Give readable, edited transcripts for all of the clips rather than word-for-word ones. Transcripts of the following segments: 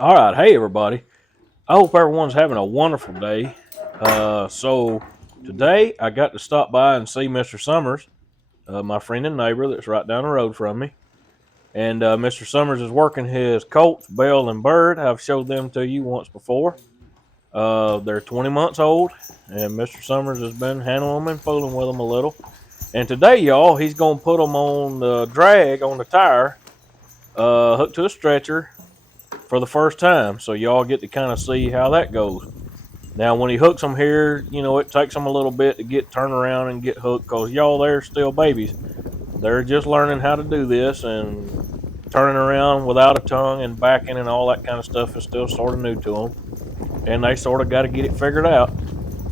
All right, hey everybody. I hope everyone's having a wonderful day. So today I got to stop by and see Mr. Summers, my friend and neighbor that's right down the road from me. And Mr. Summers is working his colts, Bell and Bird. I've showed them to you once before. They're 20 months old, and Mr. Summers has been handling them and fooling with them a little. And today, y'all, he's gonna put them on the drag on the tire, hooked to a stretcher, for the first time, so y'all get to kind of see how that goes. Now, when he hooks them here, it takes them a little bit to get turned around and get hooked because y'all, they're still babies. They're just learning how to do this, and turning around without a tongue and backing and all that kind of stuff is still sort of new to them, and they sort of got to get it figured out.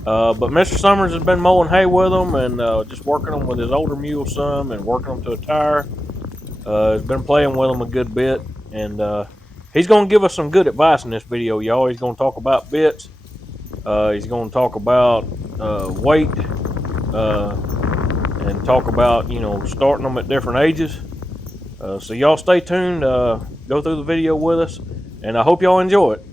But Mr. Summers has been mowing hay with them and just working them with his older mule some and working them to a tire. Has been playing with them a good bit, and he's going to give us some good advice in this video, y'all. He's going to talk about bits. He's going to talk about weight uh, and talk about starting them at different ages. So y'all stay tuned. Go through the video with us, and I hope y'all enjoy it.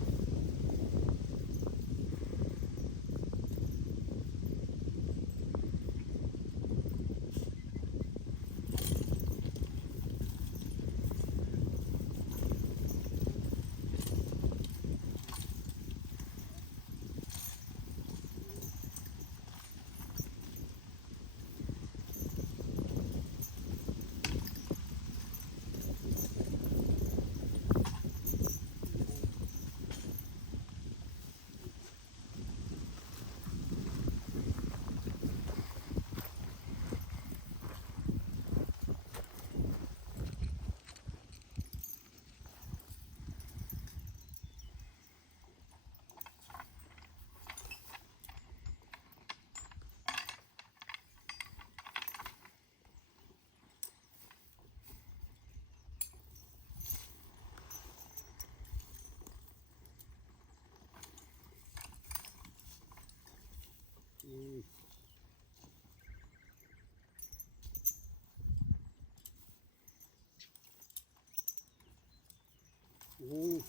Ooh.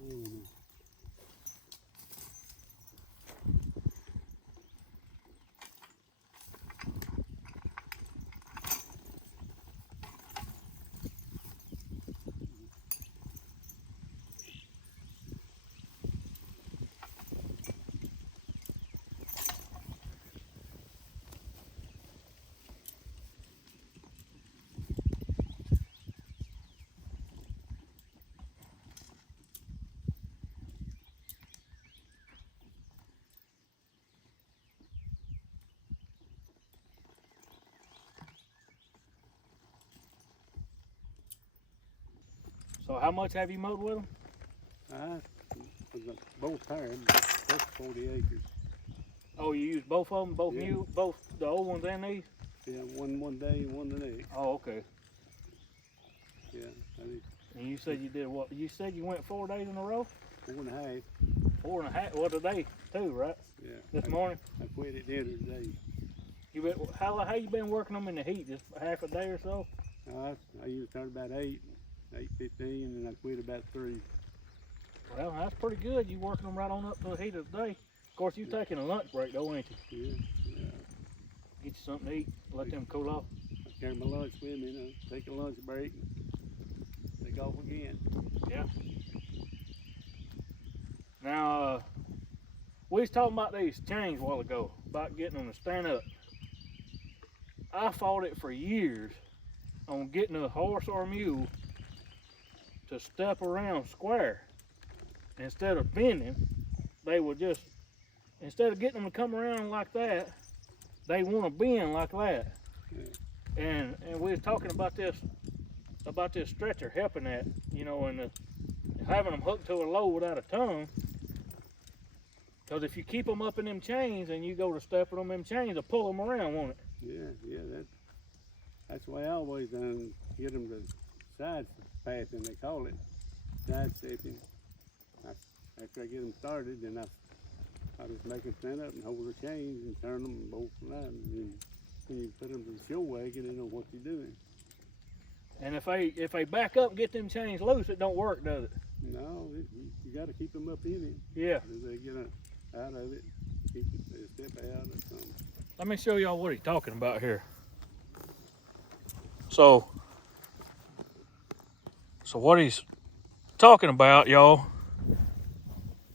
Ooh. So, how much have you mowed with them? I both tired, that's 40 acres. Oh, you used both of them, both Yeah. mule, both the old ones and these. Yeah, one day, one the next. Oh, okay. Yeah, I did And you said you did what? You said you went 4 days in a row. 4.5. 4.5. Well, today too, right? Yeah, This morning. I quit at dinner today. You been, how you been working them in the heat? Just half a day or so? I usually start about 8:15, and I quit about 3. Well, that's pretty good. You working them right on up to the heat of the day. Of course, you taking a lunch break though, ain't you? Yeah, yeah. Get you something to eat. Let them cool off. I carry my lunch with me, take a lunch break, take off again. Yeah. Now, we was talking about these chains a while ago about getting them to stand up. I fought it for years on getting a horse or a mule to step around square. Instead of bending, they would just, instead of getting them to come around like that, they want to bend like that. Yeah. And we was talking about this stretcher helping that, and having them hooked to a low without a tongue. Because if you keep them up in them chains and you go to stepping on them chains, they'll pull them around, won't it? Yeah, that's the way I always get them to side passing, they call it, side stepping. After I get them started, then I just make them stand up and hold the chains and turn them both around. And then when you put them to the show wagon, they know what you're doing. And if they back up and get them chains loose, it don't work, does it? No, you got to keep them up in it. Yeah. If they get out of it, keep it, they step out or something. Let me show y'all what he's talking about here. So what he's talking about, y'all,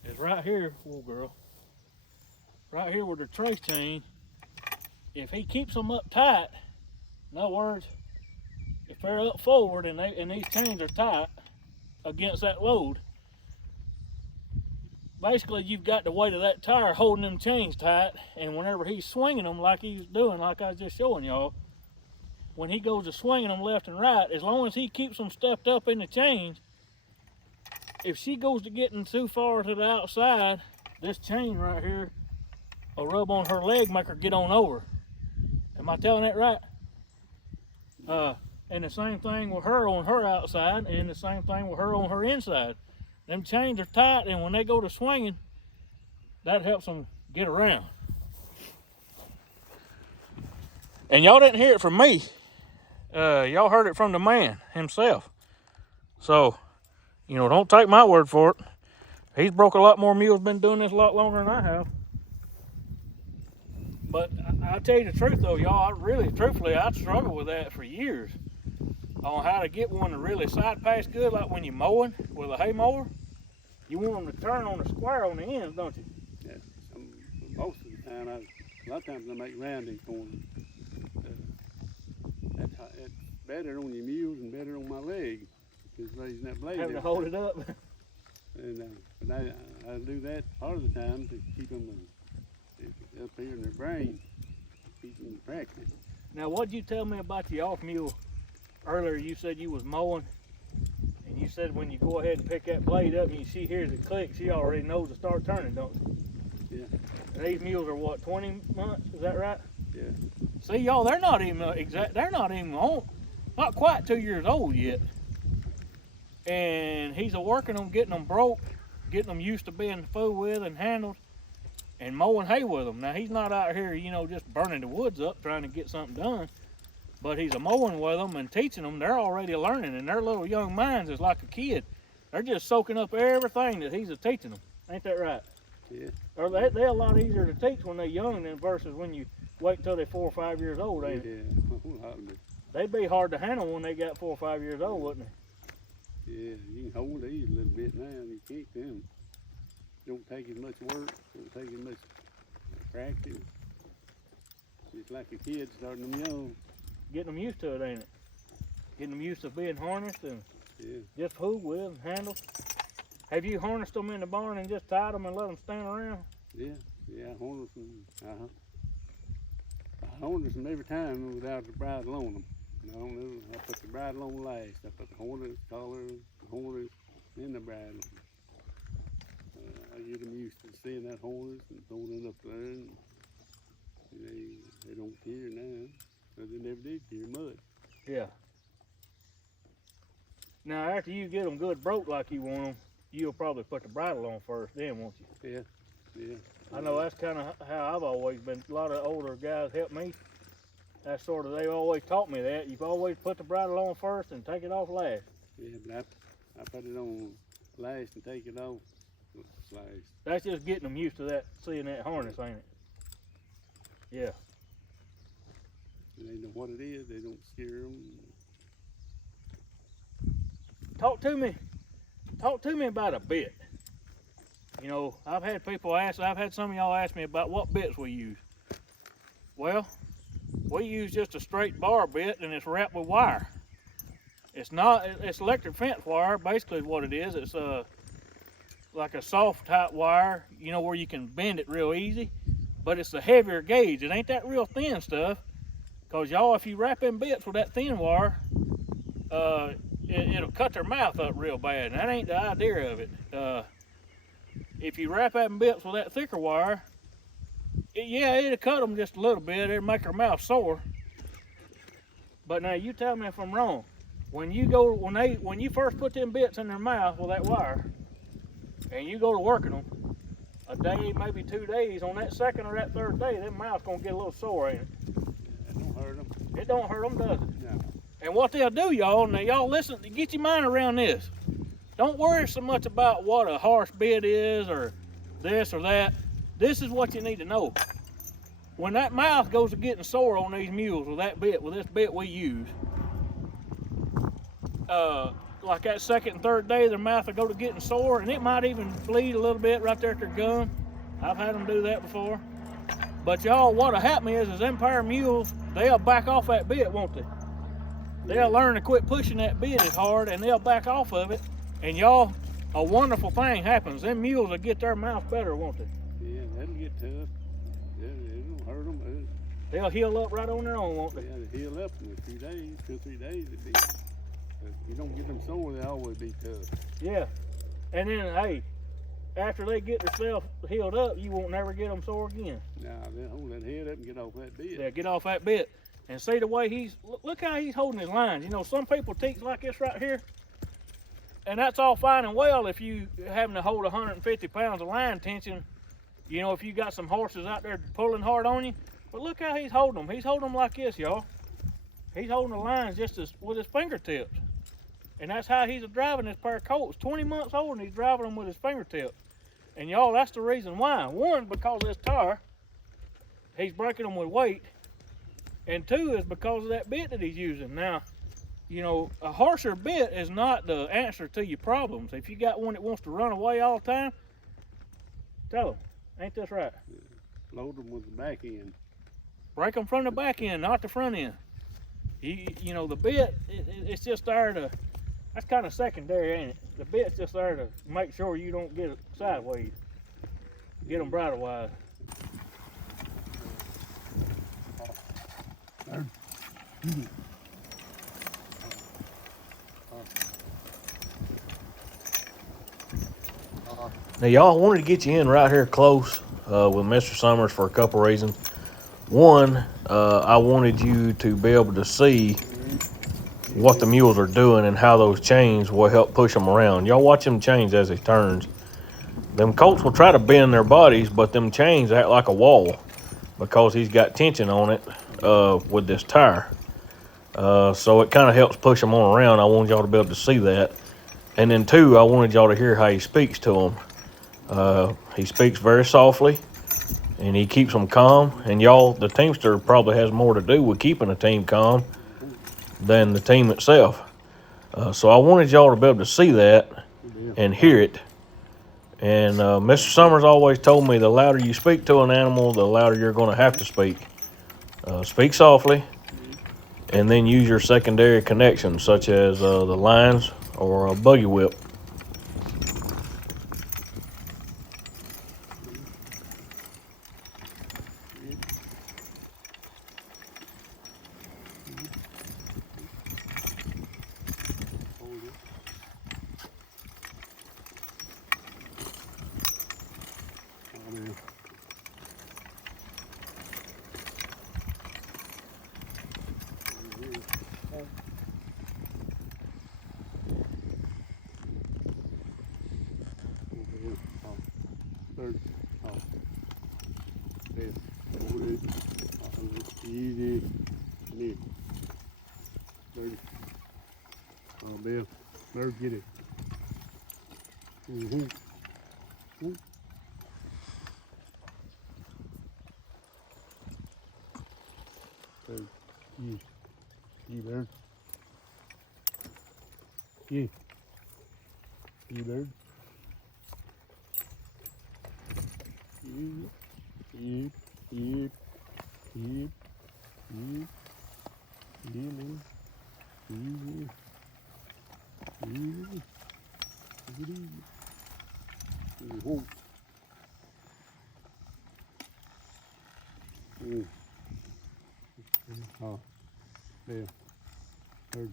is right here, wool girl. Right here with the trace chain. If he keeps them up tight, in other words, if they're up forward and these chains are tight against that load, basically you've got the weight of that tire holding them chains tight, and whenever he's swinging them like he's doing, like I was just showing y'all, when he goes to swinging them left and right, as long as he keeps them stepped up in the chains, if she goes to getting too far to the outside, this chain right here will rub on her leg, make her get on over. Am I telling that right? And the same thing with her on her outside, and the same thing with her on her inside. Them chains are tight, and when they go to swinging, that helps them get around. And y'all didn't hear it from me. Y'all heard it from the man himself. So, you know, don't take my word for it. He's broke a lot more mules, been doing this a lot longer than I have. But I'll tell you the truth though, y'all, truthfully, I struggled with that for years. On how to get one to really side pass good, like when you're mowing with a hay mower. You want them to turn on the square on the ends, don't you? Yeah, most of the time, a lot of times I make rounding corners. That's better on your mules and better on my leg, just raising that blade. Having to hold it up. And but I do that part of the time to keep them up here in their brain, keep them practice. Now, what'd you tell me about the off mule earlier? You said you was mowing, and you said when you go ahead and pick that blade up and she hears it click, she already knows to start turning, don't she? Yeah. And these mules are what, 20 months? Is that right? Yeah. See, y'all, they're not even not quite 2 years old yet. And he's working on getting them broke, getting them used to being fooled with and handled, and mowing hay with them. Now, he's not out here, you know, just burning the woods up trying to get something done, but he's a mowing with them and teaching them. They're already learning, and their little young minds is like a kid. They're just soaking up everything that he's teaching them. Ain't that right? Yeah. Or they're a lot easier to teach when they're young than versus when you wait till they're 4 or 5 years old, ain't it? Yeah. They'd be hard to handle when they got 4 or 5 years old, wouldn't they? Yeah, you can hold these a little bit now. You can't them. Don't take as much work. Don't take as much practice. It's like a kid starting them young. Getting them used to it, ain't it? Getting them used to being harnessed and Yeah. just fooled with and handled. Have you harnessed them in the barn and just tied them and let them stand around? Yeah. Yeah, I harness them. I harness them every time without the bridle on them. I don't know. I put the bridle on last. I put the harness, collar, the harness, in the bridle. I get them used to seeing that harness and throwing it up there, and they don't care now, but they never did care much. Yeah. Now, after you get them good broke like you want them, you'll probably put the bridle on first, then, won't you? Yeah, yeah. I know that's kind of how I've always been. A lot of older guys help me. That's sort of, they always taught me that. You've always put the bridle on first and take it off last. Yeah, but I put it on last and take it off last. That's just getting them used to that, seeing that harness, ain't it? Yeah. They know what it is. They don't scare them. Talk to me about a bit. You know, I've had some of y'all ask me about what bits we use. Well, we use just a straight bar bit, and it's wrapped with wire. It's electric fence wire, basically is what it is. It's like a soft type wire, you know, where you can bend it real easy, but it's a heavier gauge. It ain't that real thin stuff, because y'all, if you wrap in bits with that thin wire, it'll cut their mouth up real bad, and that ain't the idea of it. If you wrap that in bits with that thicker wire, it'll cut them just a little bit. It'll make their mouth sore. But now you tell me if I'm wrong. When you first put them bits in their mouth with that wire, and you go to working them, a day, maybe 2 days, on that second or that third day, their mouth's gonna get a little sore, ain't it? It don't hurt them. It don't hurt them, does it? No. And what they'll do, y'all, now y'all listen, get your mind around this. Don't worry so much about what a harsh bit is or this or that. This is what you need to know. When that mouth goes to getting sore on these mules with that bit, with this bit we use, like that second and third day, their mouth will go to getting sore, and it might even bleed a little bit right there at their gum. I've had them do that before. But y'all, what'll happen is Empire mules, they'll back off that bit, won't they? They'll learn to quit pushing that bit as hard, and they'll back off of it. And y'all, a wonderful thing happens. Them mules will get their mouth better, won't they? Yeah, that'll get tough. It'll hurt them. They'll heal up right on their own, won't they? Yeah, they heal up in a few days, 2 or 3 days. It'd be. If you don't get them sore, they always be tough. Yeah. And then, hey, after they get themselves healed up, you won't never get them sore again. Nah, then hold that head up and get off that bit. Yeah, get off that bit. And see the way look how he's holding his lines. You know, some people teach like this right here. And that's all fine and well if you having to hold 150 pounds of line tension. You know, if you got some horses out there pulling hard on you. But look how he's holding them. He's holding them like this, y'all. He's holding the lines just with his fingertips. And that's how he's driving this pair of colts. 20 months old, and he's driving them with his fingertips. And y'all, that's the reason why. One, because of this tire. He's breaking them with weight. And two is because of that bit that he's using. Now, you know, a harsher bit is not the answer to your problems. If you got one that wants to run away all the time, tell them, ain't this right? Load them with the back end. Break them from the back end, not the front end. You know, the bit, it's just there to, that's kind of secondary, ain't it? The bit's just there to make sure you don't get it sideways. Get them bridle wise. Now, y'all, I wanted to get you in right here close with Mr. Summers for a couple reasons. One, I wanted you to be able to see what the mules are doing and how those chains will help push them around. Y'all watch them chains as he turns. Them colts will try to bend their bodies, but them chains act like a wall because he's got tension on it with this tire. So it kind of helps push them on around. I wanted y'all to be able to see that. And then two, I wanted y'all to hear how he speaks to them. He speaks very softly, and he keeps them calm. And y'all, the teamster probably has more to do with keeping a team calm than the team itself. So I wanted y'all to be able to see that and hear it. And Mr. Summers always told me the louder you speak to an animal, the louder you're going to have to speak. Speak softly, and then use your secondary connections, such as the lines or a buggy whip. Third, easy, neat. Third, Bill, Bird, get it. Third, Bird. Bird.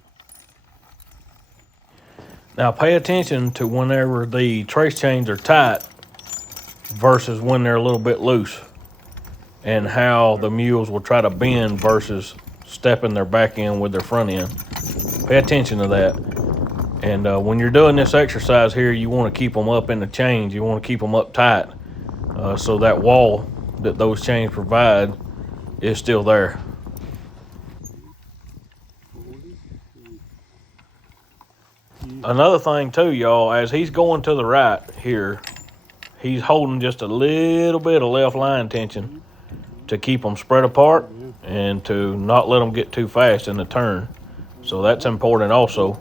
Now pay attention to whenever the trace chains are tight versus when they're a little bit loose, and how the mules will try to bend versus stepping their back end with their front end. Pay attention to that. And when you're doing this exercise here, you want to keep them up in the chains. You want to keep them up tight so that wall that those chains provide is still there. Another thing too, y'all, as he's going to the right here, he's holding just a little bit of left line tension to keep them spread apart and to not let them get too fast in the turn. So that's important also.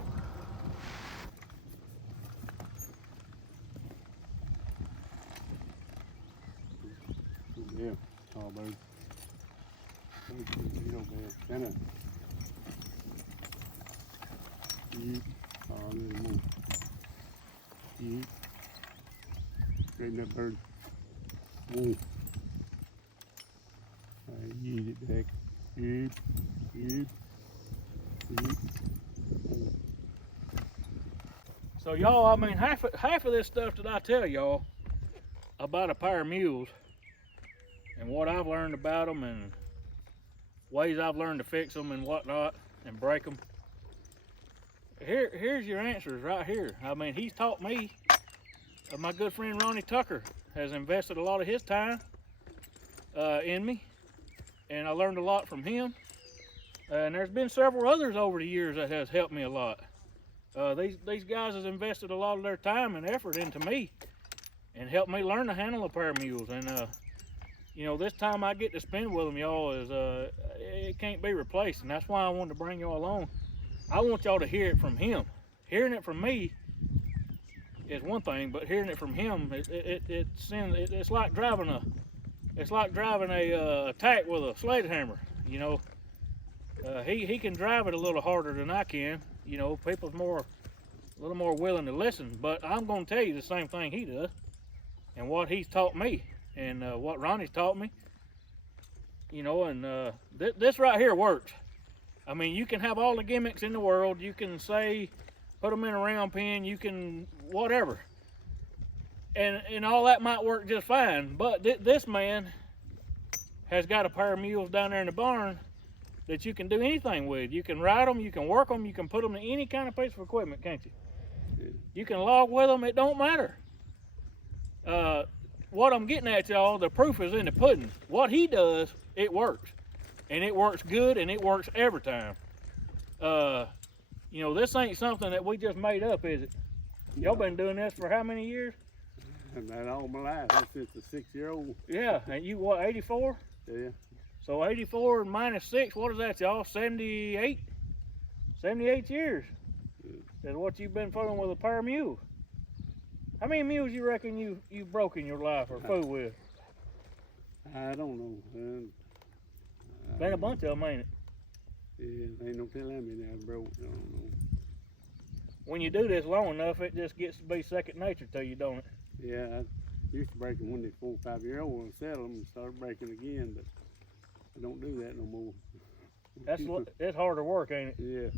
Yeah, tall bird. You know, man. Kind of. Oh, little more. Straighten that bird. Move. Eat it back. Eat. So y'all, I mean, half of this stuff that I tell y'all about a pair of mules and what I've learned about them and ways I've learned to fix them and whatnot and break them. Here's your answers right here. I mean, he's taught me. My good friend Ronnie Tucker has invested a lot of his time in me, and I learned a lot from him. And there's been several others over the years that has helped me a lot. These guys has invested a lot of their time and effort into me and helped me learn to handle a pair of mules. And you know, this time I get to spend with them, y'all, is it can't be replaced. And that's why I wanted to bring y'all along. I want y'all to hear it from him. Hearing it from me is one thing, but hearing it from him, it's like driving a attack with a sledgehammer. You know, he can drive it a little harder than I can. You know, people's a little more willing to listen. But I'm going to tell you the same thing he does, and what he's taught me, and what Ronnie's taught me. You know, and this right here works. I mean, you can have all the gimmicks in the world. You can say, put them in a round pen. You can whatever, and all that might work just fine. But this man has got a pair of mules down there in the barn that you can do anything with. You can ride them, you can work them, you can put them in any kind of piece of equipment, can't you? Yeah. You can log with them, it don't matter. What I'm getting at, y'all, the proof is in the pudding. What he does, it works. And it works good, and it works every time. You know, this ain't something that we just made up, is it? Y'all been doing this for how many years? I've been all my life, since a 6-year-old. Yeah, and you what, 84? Yeah. So 84 minus 6, what is that, y'all? 78? 78 years. Yeah. Is what you've been fooling with a pair of mules. How many mules you reckon you broke in your life or fooled with? I don't know. Been a bunch of them, ain't it? Yeah, ain't no telling how many I broke. I don't know. When you do this long enough, it just gets to be second nature to you, don't it? Yeah, I used to break them when they 4 or 5 year old and sell them and start breaking again, but I don't do that no more. It's harder work, ain't it? Yeah.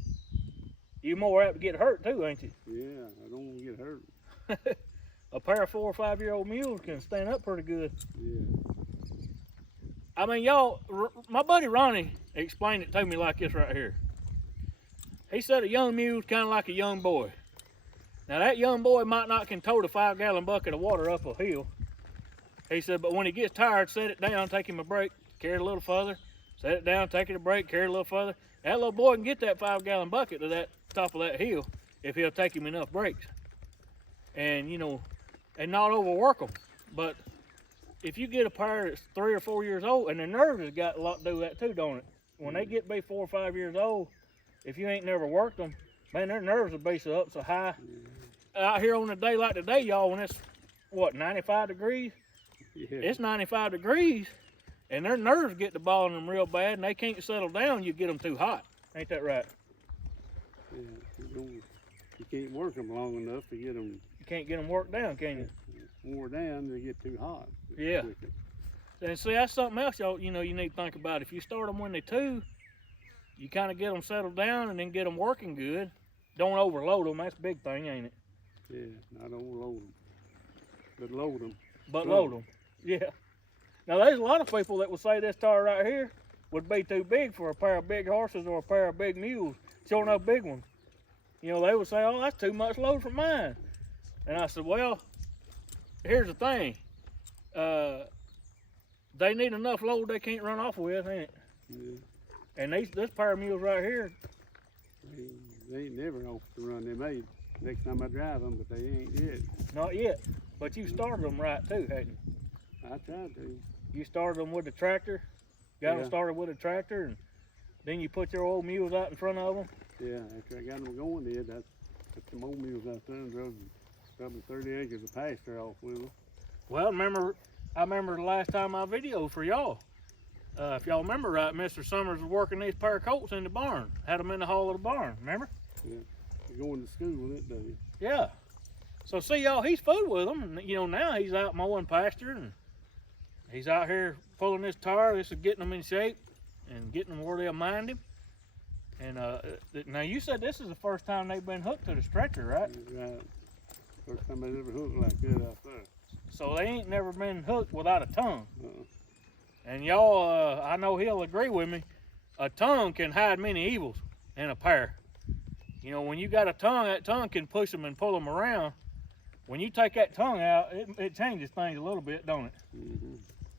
You more apt to get hurt too, ain't you? Yeah, I don't want to get hurt. A pair of 4 or 5 year old mules can stand up pretty good. Yeah. I mean, y'all, my buddy Ronnie explained it to me like this right here. He said a young mule's kind of like a young boy. Now that young boy might not can tote a 5-gallon bucket of water up a hill. He said, but when he gets tired, set it down, take him a break, carry it a little further, set it down, take it a break, carry it a little further. That little boy can get that 5-gallon bucket to that top of that hill if he'll take him enough breaks. And, you know, and not overwork them. But if you get a pair that's 3 or 4 years old, and their nerves has got a lot to do with that too, don't it? When they get to be 4 or 5 years old, if you ain't never worked them, man, their nerves will be so up so high. Out here on a day like today, y'all, when it's, what, 95 degrees? Yeah. It's 95 degrees, and their nerves get to balling them real bad, and they can't settle down. You get them too hot. Ain't that right? Yeah, you can't work them long enough to get them. You can't get them worked down, can you? Wore down, they get too hot. Yeah. Quickly. And see, that's something else, y'all. You know, you need to think about. If you start them when they're 2, you kind of get them settled down and then get them working good. Don't overload them. That's a big thing, ain't it? Yeah, not overload them, but load them. But load them. Yeah. Now, there's a lot of people that would say this tire right here would be too big for a pair of big horses or a pair of big mules. Sure enough, big ones. You know, they would say, oh, that's too much load for mine. And I said, well, here's the thing. They need enough load they can't run off with, ain't it? Yeah. And this pair of mules right here, they ain't never off to run. They made next time I drive them, but they ain't yet. Not yet. But you started them right too, hadn't you? I tried to. You started them with the tractor, got them started with a tractor, and then you put your old mules out in front of them. Yeah, after I got them going, I put some old mules out there and drove probably 30 acres of pasture off with them. Well, I remember the last time I videoed for y'all. If y'all remember right, Mr. Summers was working these pair of colts in the barn. Had them in the hall of the barn, remember? Yeah, you're going to school with it, don't you? Yeah. So see y'all, he's food with them. And, you know, now he's out mowing pasture and he's out here pulling this tire. This is getting them in shape and getting them where they'll mind him. And now you said this is the first time they've been hooked to the stretcher, right? Right. First time they ever hooked like that out there. So they ain't never been hooked without a tongue. Uh-uh. And y'all, I know he'll agree with me, a tongue can hide many evils in a pair. You know, when you got a tongue, that tongue can push them and pull them around. When you take that tongue out, it changes things a little bit, don't it? Mm-hmm.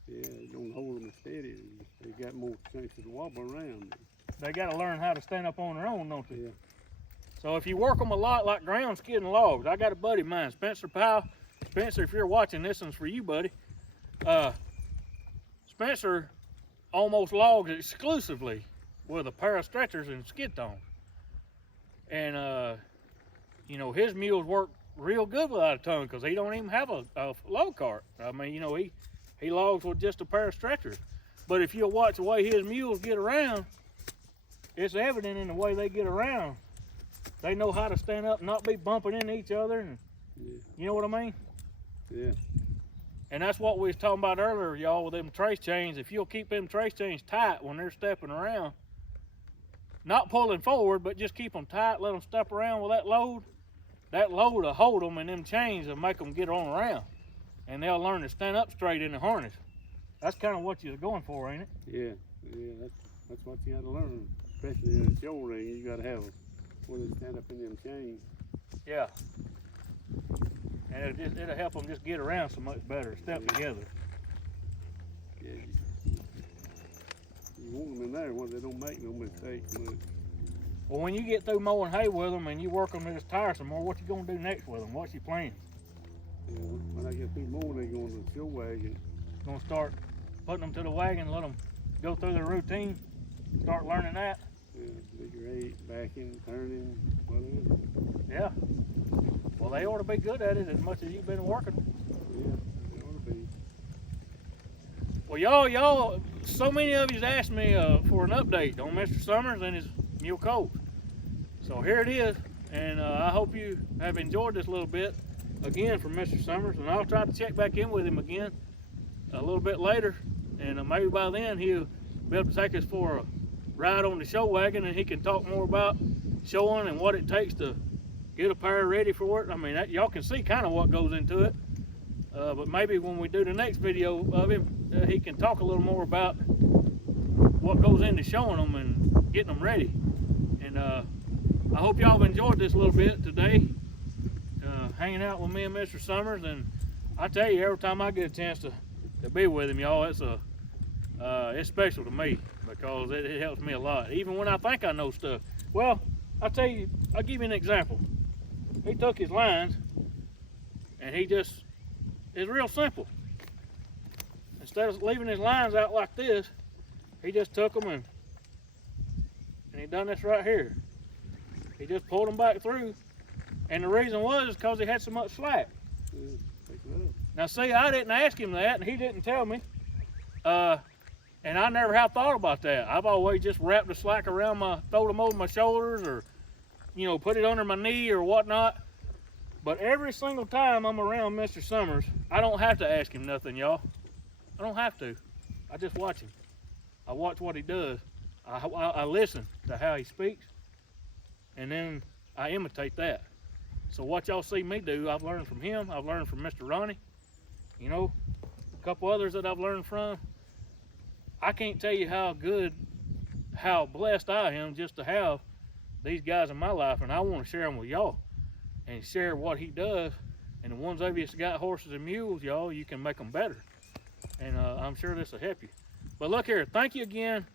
Yeah, you don't hold them steady. They got more chances to wobble around. They got to learn how to stand up on their own, don't they? Yeah. So if you work them a lot like ground skidding logs, I got a buddy of mine, Spencer Powell. Spencer, if you're watching, this one's for you, buddy. Spencer almost logs exclusively with a pair of stretchers and skid tongue. And, you know, his mules work real good without a tongue because he don't even have a log cart. I mean, you know, he logs with just a pair of stretchers. But if you'll watch the way his mules get around, it's evident in the way they get around. They know how to stand up and not be bumping into each other. And you know what I mean? Yeah. And that's what we was talking about earlier, y'all, with them trace chains. If you'll keep them trace chains tight when they're stepping around, not pulling forward, but just keep them tight, let them step around with that load will hold them, and them chains will make them get on around. And they'll learn to stand up straight in the harness. That's kind of what you're going for, ain't it? Yeah, that's what you got to learn, especially in a show ring. You got to have where they stand up in them chains. Yeah. And it'll help them just get around so much better, step together. Yeah, you want them in there where they don't make no mistakes much. Well, when you get through mowing hay with them and you work them to this tire some more, what you gonna do next with them? What's your plan? Yeah, when I get through mowing, they go on the show wagon. Gonna start putting them to the wagon, let them go through their routine, start learning that. Yeah, figure 8, backing, turning, whatever. Yeah. Well, they ought to be good at it as much as you've been working. Yeah, they ought to be. Well, y'all, so many of you asked me for an update on Mr. Summers and his mule colt. So here it is, and I hope you have enjoyed this little bit again from Mr. Summers, and I'll try to check back in with him again a little bit later, and maybe by then he'll be able to take us for a ride on the show wagon, and he can talk more about showing and what it takes to get a pair ready for it. I mean, y'all can see kind of what goes into it, but maybe when we do the next video of him, he can talk a little more about what goes into showing them and getting them ready. And I hope y'all have enjoyed this little bit today, hanging out with me and Mr. Summers. And I tell you, every time I get a chance to be with him, y'all, it's special to me because it helps me a lot, even when I think I know stuff. Well, I'll give you an example. He took his lines and it's real simple. Instead of leaving his lines out like this, he just took them and he done this right here. He just pulled them back through, and the reason was because he had so much slack. Yeah, pick it up. Now see, I didn't ask him that, and he didn't tell me, and I never have thought about that. I've always just wrapped the slack around throw them over my shoulders, or you know, put it under my knee or whatnot. But every single time I'm around Mr. Summers, I don't have to ask him nothing, y'all. I don't have to. I just watch him. I watch what he does. I listen to how he speaks, and then I imitate that. So what y'all see me do, I've learned from him. I've learned from Mr. Ronnie. You know, a couple others that I've learned from. I can't tell you how blessed I am just to have these guys in my life, and I want to share them with y'all and share what he does. And the ones of you that's got horses and mules, y'all, you can make them better. And I'm sure this will help you. But look here, thank you again.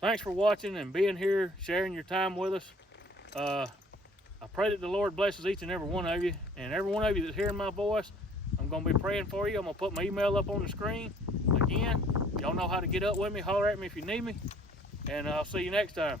Thanks for watching and being here, sharing your time with us. I pray that the Lord blesses each and every one of you, and every one of you that's hearing my voice, I'm going to be praying for you. I'm going to put my email up on the screen. Again, y'all know how to get up with me. Holler at me if you need me, and I'll see you next time.